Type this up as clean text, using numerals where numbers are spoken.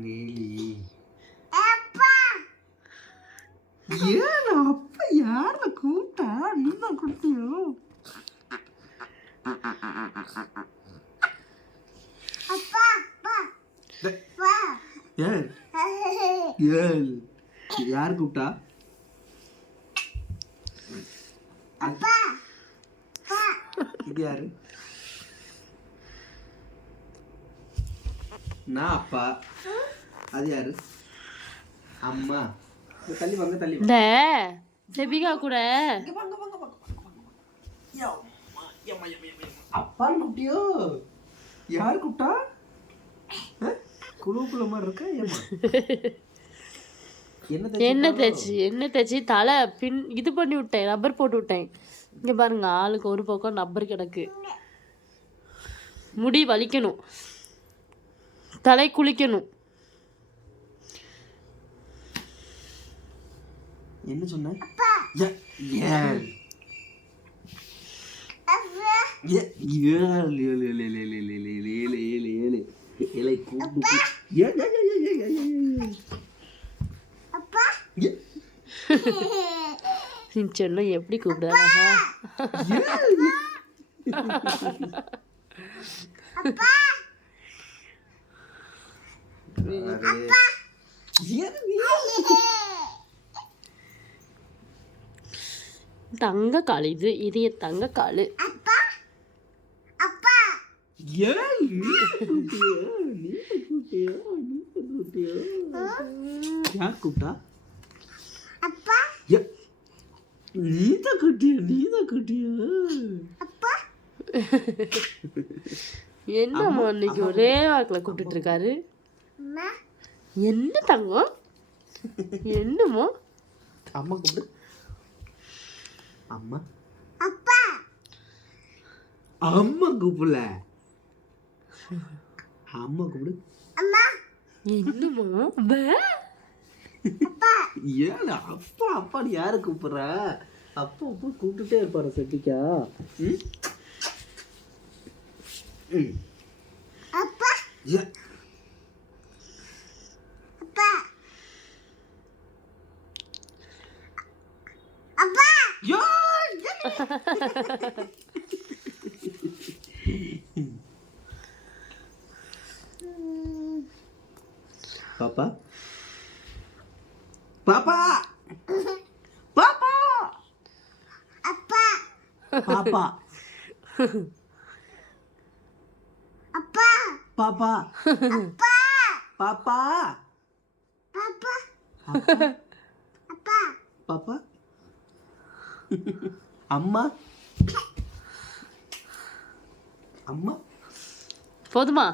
நீலி ஏன் அப்பா யார கூப்பிட்டா நீ தான் கூப்பிட்டியோ? யார் கூப்பிட்டா? இது யாரு? நான் அப்பா. அது யாரு? அம்மா. தள்ளி வாங்க தள்ளி வாங்க. செபிகா கூட அப்பா கூப்பிட்டியோ? யார் கூப்பிட்டா? குழுக்குள்ள மாதிரி இருக்கா? என்ன தேய்ச்சி தலை பின் இது பண்ணி விட்டேன், ரப்பர் போட்டு விட்டேன். இங்கே பாருங்க, ஆளுக்கு ஒரு பக்கம் ரப்பர் கிடக்கு. முடி வலிக்கணும், தலை குளிக்கணும். என்ன சொன்ன? சொன்ன எப்படி கூப்பிடுறாங்க? தங்க காலு இது, இது என் தங்க காலு. யார் கூப்பிட்டா? நீதான் குட்டியா? என்னம்மா இன்னைக்கு ஒரே வாக்கில் கூப்பிட்டு இருக்காரு? என்ன தங்கம்? என்னமோ அம்மா கூப்பிடு. அம்மா அம்மா கூப்பிடல, அம்மா கூப்பிடு. என்னமோ ஏன் அப்பா அப்பான்னு யாரு கூப்பிடுற? அப்பா அப்பா கூப்பிட்டுட்டே இருப்பாரு செட்டிக்கா. அப்பா பாப்பா பாப்பா பாப்பா அப்பா பாப்பா அப்பா பாப்பா பாப்பா பாப்பா பாப்பா பாப்பா அம்மா அம்மா போதுமா?